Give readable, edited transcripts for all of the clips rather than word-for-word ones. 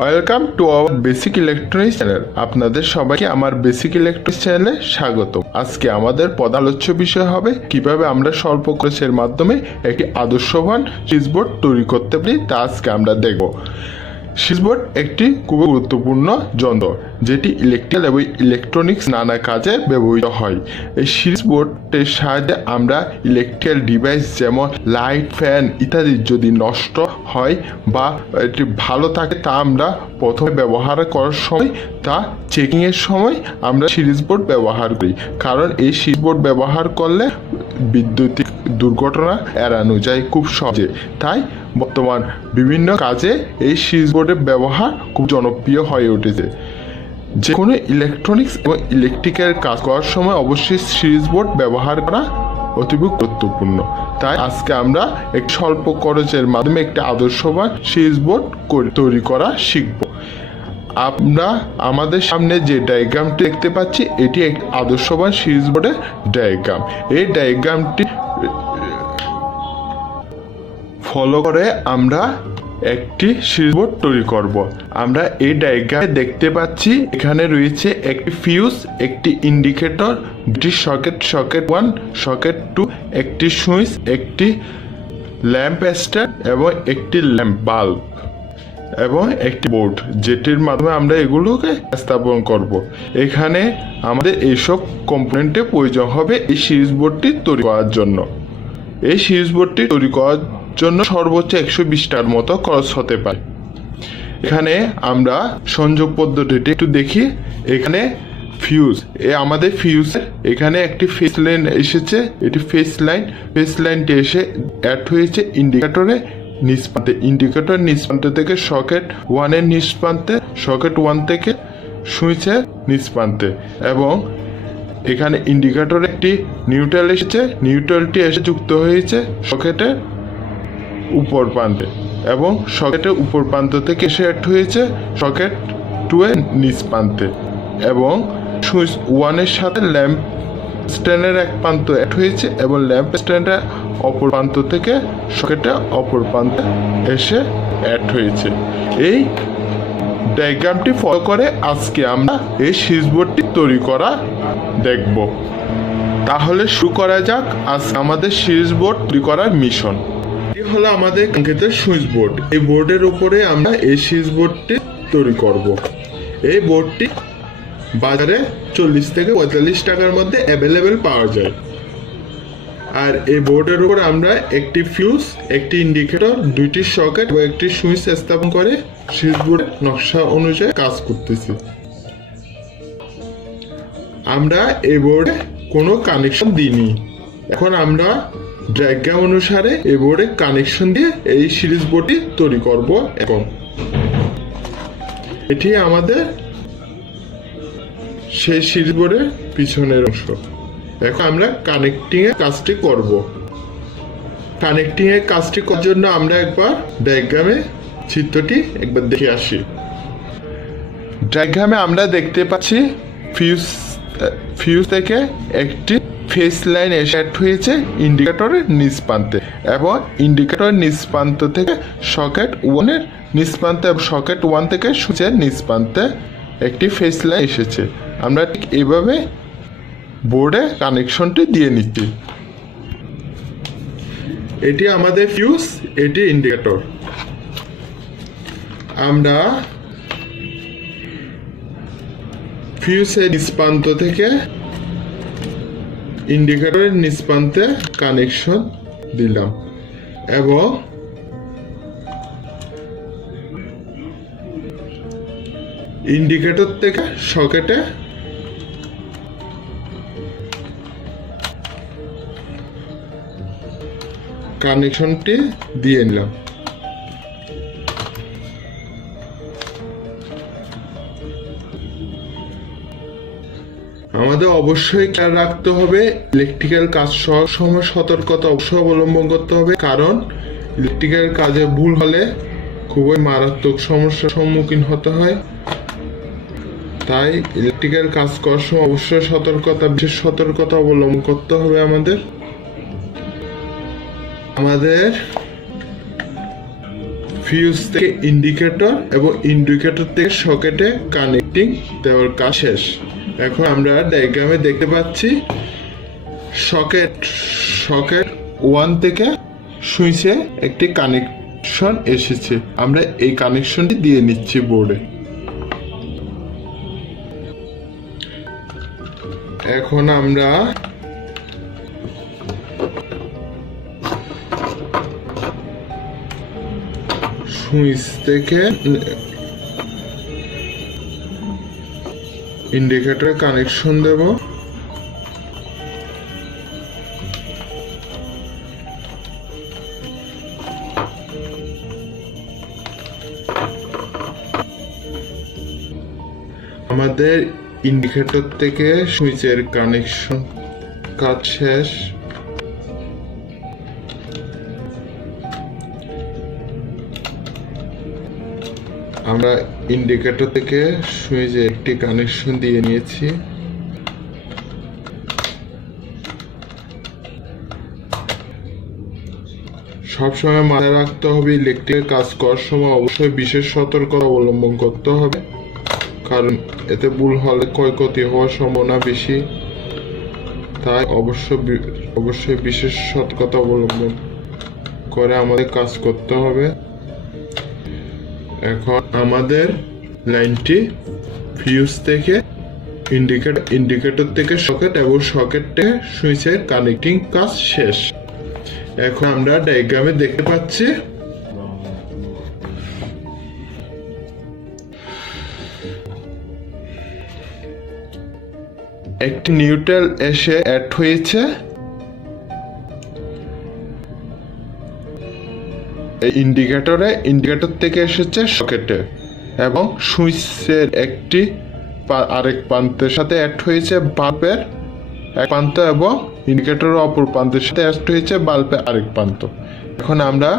Welcome to our basic electronics channel. আপনাদের সবাইকে আমার বেসিক ইলেকট্রনিক্স চ্যানেলে স্বাগত। আজকে আমাদের প্রধান আলোচ্য বিষয় হবে কিভাবে আমরা স্বল্প খরচের মাধ্যমে একটি আদর্শবান সুইচবোর্ড তৈরি করতে পারি, তা আজকে আমরা দেখব। সুইচবোর্ড একটি খুব গুরুত্বপূর্ণ যন্ত্র যেটি ইলেকট্রিক্যাল এবং ইলেকট্রনিক্স নানা কাজে ব্যবহৃত হয়। এই সুইচবোর্ডের সাহায্যে আমরা ইলেকট্রিক্যাল ডিভাইস যেমন লাইট, ফ্যান ইত্যাদি যদি নষ্ট হয় বা এটি ভালো থাকে তা আমরা প্রথমে ব্যবহার করার সময় তা চেকিংয়ের সময় আমরা সুইচবোর্ড ব্যবহার করি, কারণ এই সুইচবোর্ড ব্যবহার করলে বিদ্যুতিক দুর্ঘটনা এড়ানো যায় খুব সহজে। তাই বর্তমান বিভিন্ন কাজে এই সুইচবোর্ডের ব্যবহার খুব জনপ্রিয় হয়ে উঠেছে। যে কোনো ইলেকট্রনিক্স এবং ইলেকট্রিক্যাল কাজ করার সময় অবশ্যই সুইচবোর্ড ব্যবহার করা অতীব গুরুত্বপূর্ণ। তাই আজকে আমরা একটি স্বল্প খরচের মাধ্যমে একটি আদর্শবান সুইচবোর্ড তৈরি করা শিখব। আমরা আমাদের সামনে যে ডায়াগ্রামটি দেখতে পাচ্ছি এটি একটি আদর্শবান সুইচবোর্ডের ডায়াগ্রাম। এই ডায়াগ্রামটি ফলো করে আমরা একটি সুইচবোর্ড তৈরি করব। আমরা এই ডায়াগ্রামে দেখতে পাচ্ছি এখানে রয়েছে একটি ফিউজ, একটি ইন্ডিকেটর, দুটি সকেট 1, সকেট 2, একটি সুইচ, একটি ল্যাম্প স্ট্যান্ড এবং একটি ল্যাম্প বাল্ব এবং একটি বোর্ড, যেটির মাধ্যমে আমরা এগুলোকে স্থাপন করব। এখানে আমাদের এইসব কম্পোনেন্টের প্রয়োজন হবে এই সুইচবোর্ডটি তৈরি করার জন্য। এই সুইচবোর্ডটি তৈরি করার জন্য সর্বোচ্চ 120 টাকার মতো খরচ হতে পারে। এখানে আমরা সংযোগ পদ্ধতিটি একটু দেখি। এখানে ফিউজ, আমাদের ফিউজের এখানে একটি ফেস লাইন এসেছে। এটি ফেস লাইনটি এসে অ্যাড হয়েছে ইন্ডিকেটরে নিচ প্রান্তে। ইন্ডিকেটর নিচ প্রান্ত থেকে সকেট 1 এর নিচ প্রান্তে, সকেট 1 থেকে সুইচের নিচ প্রান্তে, এবং এখানে ইন্ডিকেটরে একটি নিউট্রাল এসেছে। নিউট্রালটি এসে যুক্ত হয়েছে সকেটের উপর প্রান্তে, এবং সকেটের উপর প্রান্ত থেকে এসে অ্যাড হয়েছে সকেট 2 এর নিচ প্রান্তে, এবং সুইচ 1 এর সাথে ল্যাম্প স্ট্যান্ডের এক প্রান্ত অ্যাড হয়েছে, এবং ল্যাম্প স্ট্যান্ডের অপর প্রান্ত থেকে সকেটের অপর প্রান্তে এসে অ্যাড হয়েছে। এই ডায়াগ্রামটি ফলো করে আজকে আমরা এই সুইচবোর্ডটি তৈরি করা দেখব। তাহলে শুরু করা যাক আজ আমাদের সুইচবোর্ড তৈরি করার মিশন। এটি হলো আমাদের কাঙ্ক্ষিত সুইচবোর্ড। এই বোর্ডের উপরে আমরা এই সুইচবোর্ডটি তৈরি করব। এই বোর্ডটি বাজারে 40 থেকে 45 টাকার মধ্যে অ্যাভেলেবেল পাওয়া যায়। আর এই বোর্ডের উপর আমরা একটি ফিউজ, একটি ইন্ডিকেটর, দুইটি সকেট ও একটি সুইচ স্থাপন করে সুইচবোর্ডের নকশা অনুযায়ী কাজ করতেছি। আমরা এই বোর্ডে কোনো কানেকশন দিইনি। এখন আমরা ডায়াগ্রাম অনুসারে এই বোর্ডে কানেকশন দিয়ে এই সুইচবোর্ডটি তৈরি করব। এখন এটি আমাদের সেই সুইচবোর্ডের পিছনের অংশ। এখন আমরা কানেক্টিং এর কাজটি করব। কানেক্টিং এর কাজটি করার জন্য আমরা একবার ডায়াগ্রামে চিত্রটি একবার দেখে আসি। ডায়াগ্রামে আমরা দেখতে পাচ্ছি ফিউজ থেকে একটি ফেস লাইন এসে অ্যাড হয়েছে ইন্ডিকেটরের নিচ প্রান্তে, এবং ইন্ডিকেটরের নিচ প্রান্ত থেকে সকেট 1 এর নিচ প্রান্তে, এবং সকেট 1 থেকে সুইচের নিচ প্রান্তে একটি ফেস লাইন এসেছে। আমরা ঠিক এইভাবে বোর্ডে কানেকশনটি দিয়ে নিচ্ছি। এটি আমাদের ফিউজ, এটি ইন্ডিকেটর। আমরা ফিউজের নিচ প্রান্ত থেকে ইন্ডিকেটরের নিচ প্রান্তে কানেকশন দিলাম, এবং ইন্ডিকেটর থেকে সকেটে কানেকশনটি দিয়ে নিলাম। আমাদের অবশ্যই খেয়াল রাখতে হবে, ইলেকট্রিক্যাল কাজ সময় সতর্কতা অবশ্যই অবলম্বন করতে হবে, কারণ ইলেকট্রিক্যাল কাজে ভুল হলে খুবই মারাত্মক সমস্যার সম্মুখীন হতে হয়। তাই ইলেকট্রিক্যাল কাজ করার সময় অবশ্যই বিশেষ সতর্কতা অবলম্বন করতে হবে। আমাদের ফিউজ থেকে ইন্ডিকেটর এবং ইন্ডিকেটর থেকে সকেটে কানেক্টিং দেওয়ার কাজ শেষ। এখন আমরা ডায়াগ্রামে দেখতে পাচ্ছি সকেট 1 থেকে সুইচে একটি কানেকশন এসেছে। আমরা এই কানেকশনটি দিয়ে নিচ্ছি বোর্ডে। এখন আমরা সুইচ থেকে ইন্ডিকেটরে কানেকশন দেব। আমাদের ইন্ডিকেটর থেকে সুইচের কানেকশন কাজ শেষ। আমরা ইন্ডিকেটর থেকে সুইচে একটি কানেকশন দিয়ে নিয়েছি। সবসময় মাথায় রাখতে হবে ইলেকট্রিকের কাজ করার সময় অবশ্যই বিশেষ সতর্কতা অবলম্বন করতে হবে, কারণ এতে ভুল হলে ক্ষয়ক্ষতি হওয়ার সম্ভাবনা বেশি। তাই অবশ্যই বিশেষ সতর্কতা অবলম্বন করে আমাদের কাজ করতে হবে। এখন আমাদের লাইনটি ফিউজ থেকে ইন্ডিকেটর থেকে সকেট এবং সকেট থেকে সুইচের কানেক্টিং কাজ শেষ। এখন আমরা ডায়াগ্রামে দেখতে পাচ্ছি একটি নিউট্রাল এসে অ্যাড হয়েছে। ইন্ডিকেটর থেকে এসেছে সকেটে এবং সুইচের একটি আরেক প্রান্তের সাথে অ্যাড হয়েছে বাল্বের এক প্রান্ত এবং ইন্ডিকেটরের অপর প্রান্তের সাথে অ্যাড হয়েছে বাল্বের আরেক প্রান্ত। এখন আমরা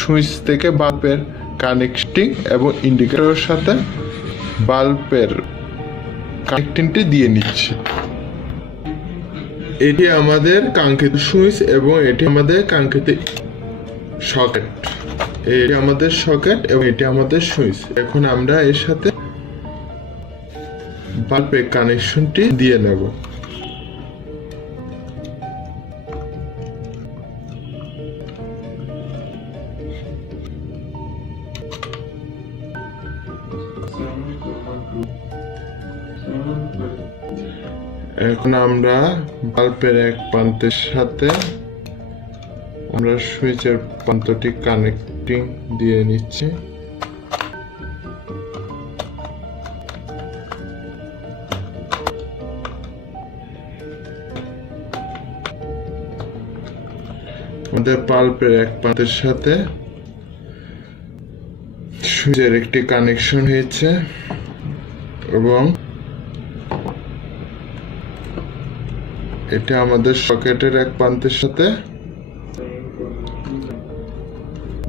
সুইচ থেকে বাল্বের কানেক্টিং এবং ইন্ডিকেটরের সাথে বাল্বের কানেক্টিংটি দিয়ে নিচ্ছি। এটি আমাদের কাঙ্ক্ষিত সুইচ এবং এটি আমাদের কাঙ্ক্ষিত সকেট। এটি আমাদের সকেট এবং এটি আমাদের সুইচ। এখন আমরা এর সাথে বাল্বের কানেকশনটি দিয়ে নেব। এখন আমরা বাল্বের এক প্রান্তের সাথে আমরা সুইচের প্রান্তটি কানেক্টিং দিয়ে নিচ্ছি। আমাদের বাল্বের এক প্রান্তের সাথে সুইচের একটি কানেকশন হয়েছে এবং এটা আমাদের সকেটের এক প্রান্তের সাথে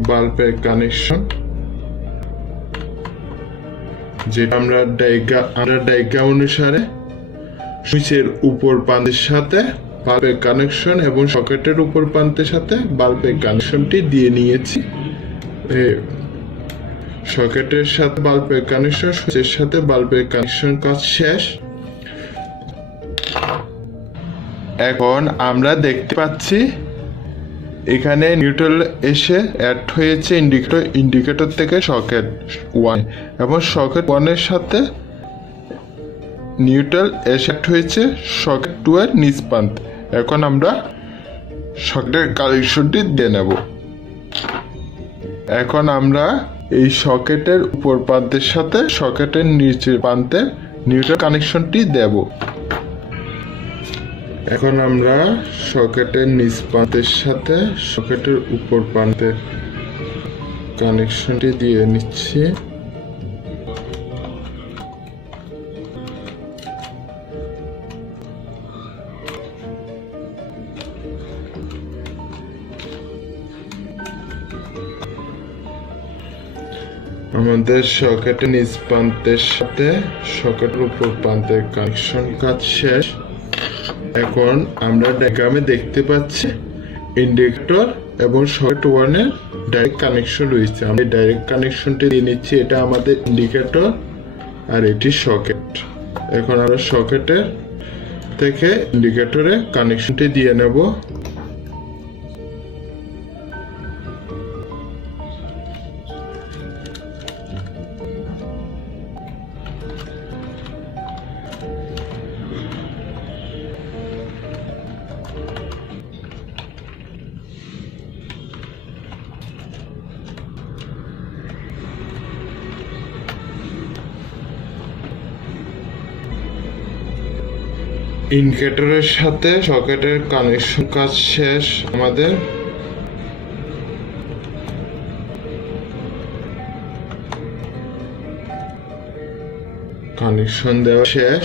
বাল্বের কানেকশন, যেটা আমরা ডায়াগ্রাম অনুসারে সুইচের উপর প্রান্তের সাথে বাল্বের কানেকশন এবং সকেটের উপর প্রান্তের সাথে বাল্বের কানেকশনটি দিয়ে নিয়েছি। সকেটের সাথে বাল্বের কানেকশন, সুইচের সাথে বাল্বের কানেকশন কাজ শেষ। এখন আমরা দেখতে পাচ্ছি এখানে নিউট্রাল এসে অ্যাড হয়েছে ইন্ডিকেটর থেকে সকেট 1 এবং সকেট 1 এর সাথে নিউট্রাল এসে অ্যাড হয়েছে সকেট 2 এর নিচ প্রান্ত। এখন আমরা সকেটের কানেকশনটি দিয়ে নেব। এখন আমরা এই সকেটের উপর প্রান্তের সাথে সকেটের নিচের প্রান্তে নিউট্রাল কানেকশনটি দেব। এখন আমরা সকেটের নিচ প্রান্তের সাথে সকেটের উপর প্রান্তের কানেকশনটি দিয়ে নিচ্ছি। আমাদের সকেটের নিচ প্রান্তের সাথে সকেটের উপর প্রান্তের কানেকশন কাজ শেষ। এখন আমরা ডায়াগ্রামে দেখতে পাচ্ছি ইন্ডিকেটর এবং সকেট 1 এর ডাইরেক্ট কানেকশন রয়েছে। আমরা ডাইরেক্ট কানেকশনটি দিয়ে নিচ্ছি। এটা আমাদের ইন্ডিকেটর আর এটি সকেট। এখন আমরা সকেটের থেকে ইন্ডিকেটরে কানেকশনটি দিয়ে নেব। ইন্ডিকেটরের সাথে সকেটের কানেকশন কাজ শেষ। আমাদের কানেকশন দেওয়া শেষ।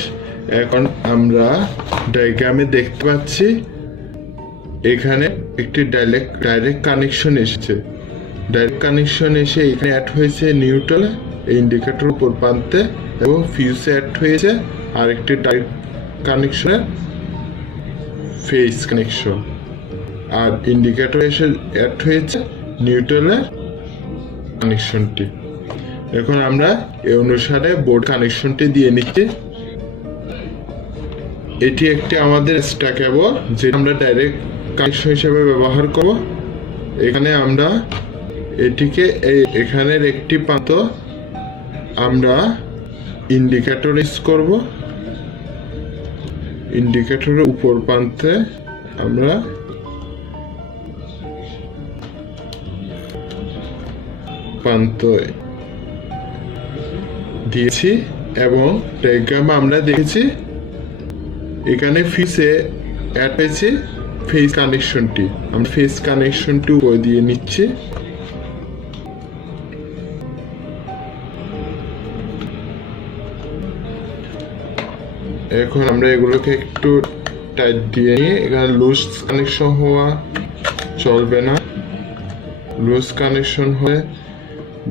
এখন আমরা ডায়াগ্রামে দেখতে পাচ্ছি এখানে একটি ডাইরেক্ট কানেকশন এসেছে। ডাইরেক্ট কানেকশন এসে এখানে অ্যাড হয়েছে নিউট্রাল ইন্ডিকেটর উপর প্রান্তে এবং ফিউজে অ্যাড হয়েছে আরেকটি ডাইরেক্ট কানেকশনের ফেজ কানেকশন, আর ইন্ডিকেটর এসে অ্যাড হয়েছে নিউট্রালের কানেকশনটি। এখন আমরা এই অনুসারে বোর্ড কানেকশনটি দিয়ে নিচ্ছি। এটি একটি আমাদের এক্সট্রা কেবল যেটা আমরা ডাইরেক্ট কানেকশন হিসেবে ব্যবহার করব। এখানে আমরা এটিকে এখানের একটি প্রান্ত আমরা ইন্ডিকেটর ইউজ করব। ইন্ডিকেটরের উপর প্রান্তে আমরা প্রান্ত দিয়েছি এবং ডায়াগ্রামে আমরা দেখেছি এখানে ফিসে অ্যাড হয়েছে ফেজ কানেকশনটি। আমরা ফেজ কানেকশনটি উপর দিয়ে নিচ্ছি। এখন আমরা এগুলোকে একটু টাইট দিয়ে নিই। এখানে লুজ কানেকশন হওয়া চলবে না। লুজ কানেকশন হয়ে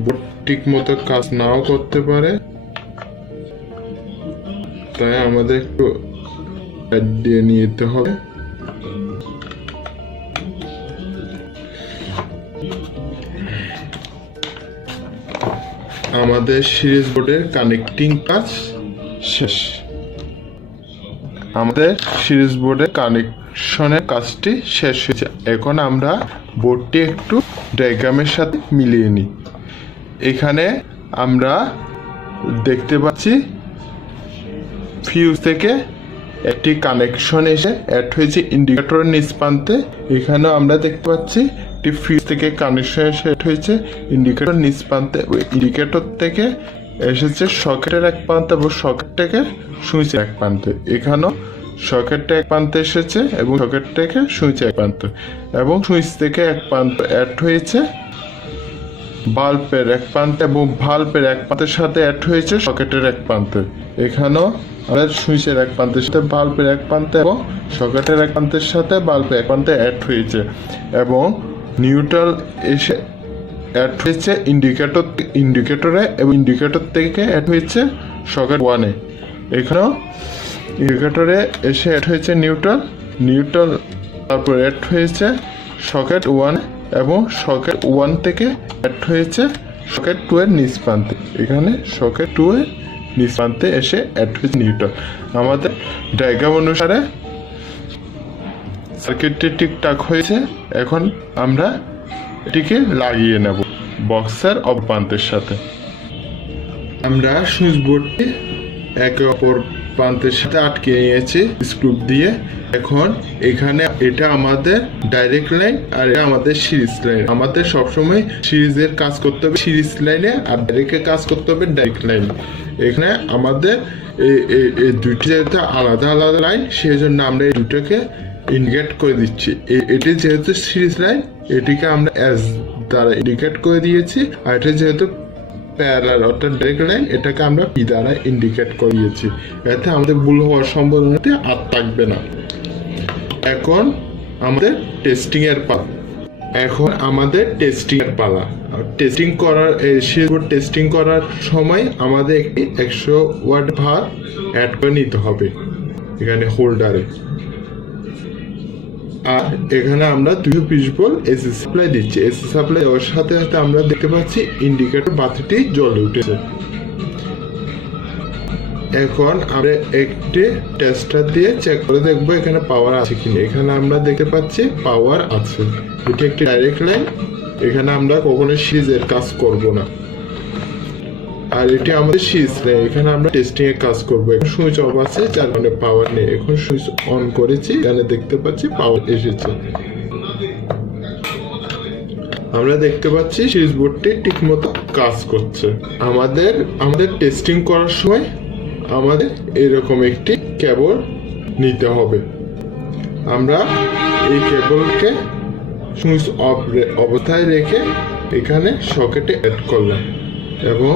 বোর্ড ঠিক মতো কাজ নাও করতে পারে, তাই আমাদের একটু টাইট দিয়ে নিতে হবে। আমাদের সিরিজ বোর্ডের কানেক্টিং কাজ শেষ। আমাদের সিরিজ বোর্ডের কানেকশনের কাজটি শেষ হয়েছে। এখন আমরা বোর্ডটি একটু ডায়াগ্রামের সাথে মিলিয়ে নিই। এখানে আমরা দেখতে পাচ্ছি ফিউজ থেকে একটি কানেকশন এসে অ্যাড হয়েছে ইন্ডিকেটরের নিচ প্রান্তে। এখানেও আমরা দেখতে পাচ্ছি একটি ফিউজ থেকে কানেকশন এসে অ্যাড হয়েছে ইন্ডিকেটর নিচ প্রান্তে। ওই ইন্ডিকেটর থেকে এসেছে সকেটের এক প্রান্তে এবং সকেট থেকে সুইচের এক প্রান্তে। এখানেও সকেটটা এক প্রান্তে এসেছে এবং সকেট থেকে সুইচের এক প্রান্তে, এবং সুইচ থেকে এক প্রান্ত অ্যাড হয়েছে বাল্বের এক প্রান্তে এবং বাল্বের এক প্রান্তের সাথে অ্যাড হয়েছে সকেটের এক প্রান্তে। এখানেও আমাদের সুইচের এক প্রান্তের সাথে বাল্বের এক প্রান্তে এবং সকেটের এক প্রান্তের সাথে বাল্বের এক প্রান্তে অ্যাড হয়েছে, এবং নিউট্রাল এসে অ্যাড হয়েছে ইন্ডিকেটরে এবং ইন্ডিকেটর থেকে অ্যাড হয়েছে সকেট 1-এ। এখানেও ইন্ডিকেটরে এসে অ্যাড হয়েছে নিউট্রাল তারপর অ্যাড হয়েছে সকেট 1 এবং সকেট 1 থেকে অ্যাড হয়েছে সকেট 2 এর নিচ প্রান্তে। এখানে সকেট 2 এর নিচ প্রান্তে এসে অ্যাড হয়েছে নিউট্রাল। আমাদের ডায়াগ্রাম অনুসারে সার্কিটটি ঠিকঠাক হয়েছে। এখন আমরা এটিকে লাগিয়ে নেব বক্সের অপর প্রান্তের সাথে। আমরা সুইচ বোর্ডটি একে অপর প্রান্তের সাথে আটকে নিয়েছি স্ক্রু দিয়ে। এখন এখানে এটা আমাদের ডাইরেক্ট লাইন আর এটা আমাদের সিরিজ লাইন। আমাদের সবসময় সিরিজের কাজ করতে হবে সিরিজ লাইনে, আর ডাইরেক্টের কাজ করতে হবে ডাইরেক্ট লাইনে। এখানে আমাদের এই দুইটি যেহেতু আলাদা আলাদা লাইন, সেই জন্য আমরা এই দুটোকে ইন্ডিকেট করে দিচ্ছি। এটি যেহেতু সিরিজ লাইন, এটিকে আমরা এস দ্বারা ইন্ডিকেট করে দিয়েছি, আর এটা যেহেতু প্যারালাল অর্থাৎ ডাইরেক্ট লাইন, এটাকে আমরা পি দ্বারা ইন্ডিকেট করে দিয়েছি। এতে আমাদের ভুল হওয়ার সম্ভাবনাটি আর থাকবে না। এখন আমাদের টেস্টিং এর পালা। টেস্টিং করার টেস্টিং করার সময় আমাদের একটি 100 ওয়াট ভার অ্যাড করে নিতে হবে এখানে হোল্ডারে। আর এখানে আমরা 220 ভোল্ট এসি সাপ্লাই দিচ্ছি। এসি সাপ্লাই দেওয়ার সাথে সাথে আমরা দেখতে পাচ্ছি ইন্ডিকেটর বাতিটি জ্বলে উঠেছে। এখন আমরা একটি টেস্টার দিয়ে চেক করে দেখবো এখানে পাওয়ার আছে কিনা। এখানে আমরা দেখতে পাচ্ছি পাওয়ার আছে। এটি একটি ডাইরেক্ট লাইন, এখানে আমরা কখনো সিরিজের কাজ করব না। আর এটি আমাদের সিরিজ লাইন, এখানে আমরা টেস্টিং এর কাজ করব। এখন সুইচ অফ আছে যার কারণে পাওয়ার নেই। এখন সুইচ অন করেছি, এখানে দেখতে পাচ্ছি পাওয়ার এসেছে। আমরা দেখতে পাচ্ছি সুইচ বোর্ডটি ঠিকমতো কাজ করছে। আমাদের টেস্টিং করার সময় আমাদের এরকম একটি কেবল নিতে হবে। আমরা এই কেবলকে সুইচ অফ অবস্থায় রেখে এখানে সকেটে অ্যাড করলাম এবং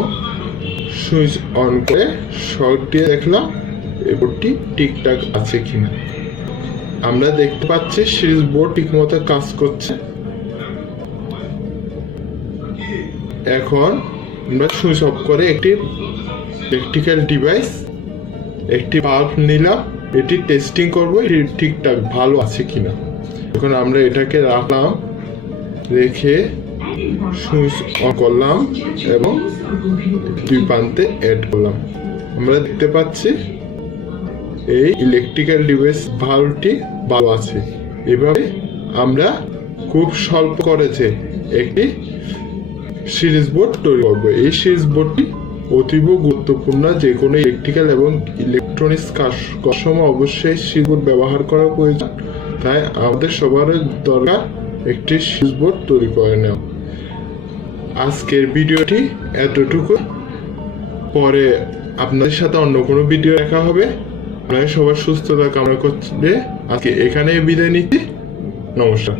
সুইচ অন করে শর্ট দিয়ে দেখলাম বোর্ডটি ঠিকঠাক আছে কিনা। আমরা দেখতে পাচ্ছি সিরিজ বোর্ড ঠিকমতো কাজ করছে। এখন আমরা সুইচ অফ করে একটি ইলেকট্রিক্যাল ডিভাইস, একটি বাল্ব নিলাম, এটি টেস্টিং করবো এটি ঠিকঠাক ভালো আছে কিনা। এখন আমরা এটাকে রাখলাম, রেখে সুইচ অন করলাম এবং দুই প্রান্তে অ্যাড করলাম। আমরা দেখতে পাচ্ছি এই ইলেকট্রিক্যাল ডিভাইস ভালভটি ভালো আছে। এভাবে আমরা খুব স্বল্প খরচে একটি সিরিজ বোর্ড তৈরি করবো। এই সিরিজ বোর্ডটি অতীব গুরুত্বপূর্ণ। যে কোনো ইলেকট্রিক্যাল এবং ইলেকট্রনিক্স কাজ সময় অবশ্যই সিরিজ বোর্ড ব্যবহার করা প্রয়োজন। তাই আমাদের সবার দরকার একটি সিরিজ বোর্ড তৈরি করে নেওয়া। আজকের ভিডিওটি এতটুকু, পরে আপনাদের সাথে অন্য কোনো ভিডিও দেখা হবে। আপনারা সবার সুস্থতা কামনা করতে আজকে এখানেই বিদায় নিচ্ছি। নমস্কার।